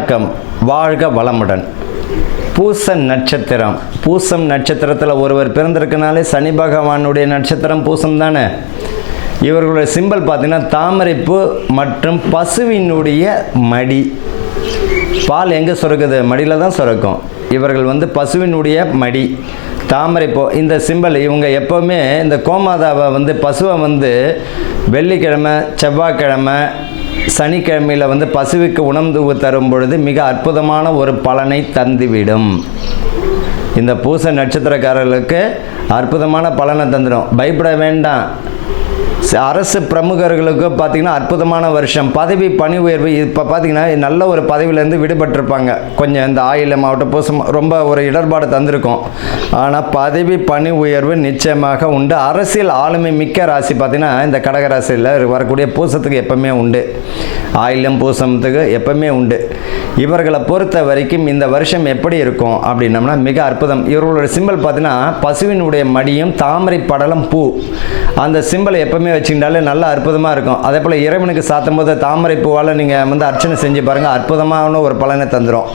வணக்கம். வாழ்க வளமுடன். பூசன் நட்சத்திரம். பூசம் நட்சத்திரத்தில் ஒருவர் பிறந்திருக்கனாலே சனி பகவானுடைய நட்சத்திரம் பூசம் தானே? இவர்களுடைய சிம்பல் பார்த்தீங்கன்னா தாமரைப்பு மற்றும் பசுவினுடைய மடி. பால் எங்கே சுரக்குது? மடியில் தான் சுரக்கும். இவர்கள் வந்து பசுவினுடைய மடி. தாமரைப்பூ இந்த சிம்பல் இவங்க எப்போவுமே இந்த கோமாதாவை வந்து பசுவை வந்து வெள்ளிக்கிழமை செவ்வாய்க்கிழமை சனிக்கிழமையில் வந்து பசுவுக்கு உணவு தரும் பொழுது மிக அற்புதமான ஒரு பலனை தந்துவிடும். இந்த பூச நட்சத்திரக்காரர்களுக்கு அற்புதமான பலனை தந்துடும் பயப்பட வேண்டாம். அரசு பிரமுகர்களுக்கு பார்த்தீங்கன்னா அற்புதமான வருஷம். பதவி பணி உயர்வு இப்போ பார்த்தீங்கன்னா நல்ல ஒரு பதவியிலேருந்து விடுபட்டிருப்பாங்க. கொஞ்சம் இந்த ஆயில மாவட்டம் பூசம் ரொம்ப ஒரு இடர்பாடு தந்திருக்கும். ஆனால் பதவி பணி உயர்வு நிச்சயமாக உண்டு. அரசியல் ஆளுமை மிக்க ராசி பார்த்தீங்கன்னா இந்த கடகராசியில் வரக்கூடிய பூசத்துக்கு எப்பவுமே உண்டு. ஆயிலம் பூசத்துக்கு எப்பவுமே உண்டு. இவர்களை பொறுத்த வரைக்கும் இந்த வருஷம் எப்படி இருக்கும் அப்படின்னம்னா மிக அற்புதம். இவர்களோட சிம்பல் பார்த்தீங்கன்னா பசுவினுடைய மடியும் தாமரை படலம் பூ. அந்த சிம்பலை எப்பவுமே வச்சுக்கிட்டாலே நல்ல அற்புதமாக இருக்கும். அதே போல் இறைவனுக்கு சாத்தும் போது தாமரை பூவால் நீங்கள் வந்து அர்ச்சனை செஞ்சு பாருங்கள் அற்புதமான ஒரு பலனை தந்துடும்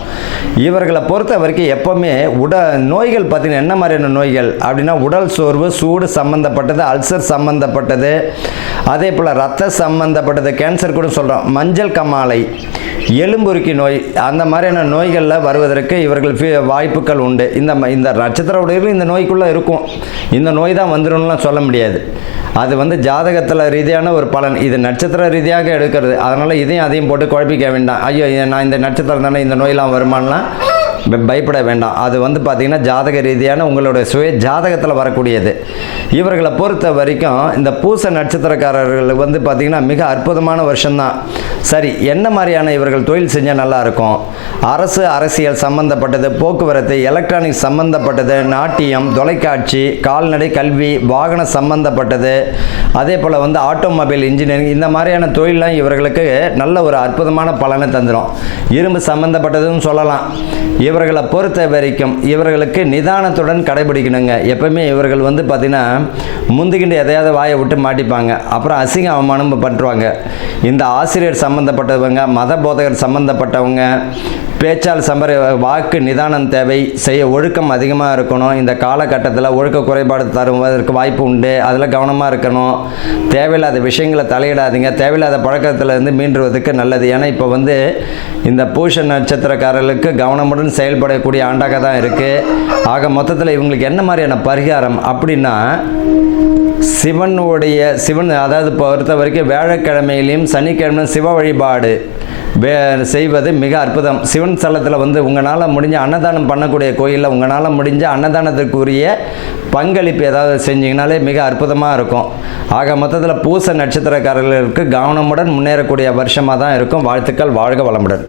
இவர்களை பொறுத்த வரைக்கும் எப்போவுமே உட நோய்கள் பார்த்தீங்கன்னா என்ன மாதிரியான நோய்கள் அப்படின்னா உடல் சோர்வு சூடு சம்மந்தப்பட்டது அல்சர் சம்மந்தப்பட்டது அதே போல் ரத்த சம்மந்தப்பட்டது கேன்சர் கூட சொல்கிறோம் மஞ்சள் கமாலை எலும்புருக்கி நோய் அந்த மாதிரியான நோய்களில் வருவதற்கு இவர்கள் வாய்ப்புகள் உண்டு. இந்த ம- இந்த நட்சத்திர உடையர்கள் இந்த நோய்க்குள்ளே இருக்கும். இந்த நோய் தான் வந்துடும்லாம் சொல்ல முடியாது. அது வந்து ஜாதகத்தில் ரீதியான ஒரு பலன். இது நட்சத்திர ரீதியாக எடுக்கிறது. அதனால் இதையும் அதையும் போட்டு குழப்பிக்க வேண்டாம். ஐயோ நான் இந்த நட்சத்திரம் தானே இந்த நோயெல்லாம் வருமானலாம் பயப்பட வேண்டாம். அது வந்து பார்த்திங்கன்னா ஜாதக ரீதியான உங்களுடைய சுய ஜாதகத்தில் வரக்கூடியது. இவர்களை பொறுத்த வரைக்கும் இந்த பூச நட்சத்திரக்காரர்கள் வந்து பார்த்திங்கன்னா மிக அற்புதமான வருஷம்தான். சரி என்ன மாதிரியான இவர்கள் தொழில் செஞ்சால் நல்லா இருக்கும் அரசு அரசியல் சம்பந்தப்பட்டது போக்குவரத்து எலக்ட்ரானிக்ஸ் சம்பந்தப்பட்டது நாட்டியம் தொலைக்காட்சி கால்நடை கல்வி வாகன சம்பந்தப்பட்டது அதே போல் வந்து ஆட்டோமொபைல் இன்ஜினியரிங் இந்த மாதிரியான தொழிலாம் இவர்களுக்கு நல்ல ஒரு அற்புதமான பலனை தந்துடும் இரும்பு சம்பந்தப்பட்டதுன்னு சொல்லலாம். இவர்களை பொறுத்த வரைக்கும் இவர்களுக்கு நிதானத்துடன் கடைபிடிக்கணுங்க. எப்பவுமே இவர்கள் வந்து பார்த்திங்கன்னா முந்துகிண்டு எதையாவது வாயை விட்டு மாட்டிப்பாங்க. அப்புறம் அசிங்க அவமானம் பண்ணுவாங்க இந்த ஆசிரியர் சம்பந்தப்பட்டவங்க மத போதகர் சம்பந்தப்பட்டவங்க பேச்சால் சம்பர வாக்கு நிதானம் தேவை செய்ய ஒழுக்கம் அதிகமாக இருக்கணும். இந்த காலகட்டத்தில் ஒழுக்க குறைபாடு தருவதற்கு வாய்ப்பு உண்டு. அதில் கவனமாக இருக்கணும். தேவையில்லாத விஷயங்களை தலையிடாதீங்க. தேவையில்லாத பழக்கத்திலேருந்து மீண்டுவதற்கு நல்லது. ஏன்னா இப்போ வந்து இந்த பூஷ நட்சத்திரக்காரர்களுக்கு கவனமுடன் செயல்படக்கூடிய ஆண்டாக தான் இருக்குது ஆக மொத்தத்தில் இவங்களுக்கு என்ன மாதிரியான பரிகாரம் அப்படின்னா சிவனுடைய சிவன் அதாவது பொறுத்த வரைக்கும் வியாழக்கிழமையிலையும் சனிக்கிழமையும் சிவ வழிபாடு. வே செய்வது மிக அற்புதம். சிவன் ஸ்தலத்தில் வந்து உங்களால் முடிஞ்ச அன்னதானம் பண்ணக்கூடிய கோயிலில் உங்களால் முடிஞ்ச அன்னதானத்துக்குரிய பங்களிப்பு ஏதாவது செஞ்சிங்கனாலே மிக அற்புதமாக இருக்கும். ஆக மொத்தத்தில் பூச நட்சத்திரக்காரர்களுக்கு கவனமுடன் முன்னேறக்கூடிய வருஷமாக தான் இருக்கும். வாழ்த்துக்கள் வாழ்க வளமுடன்.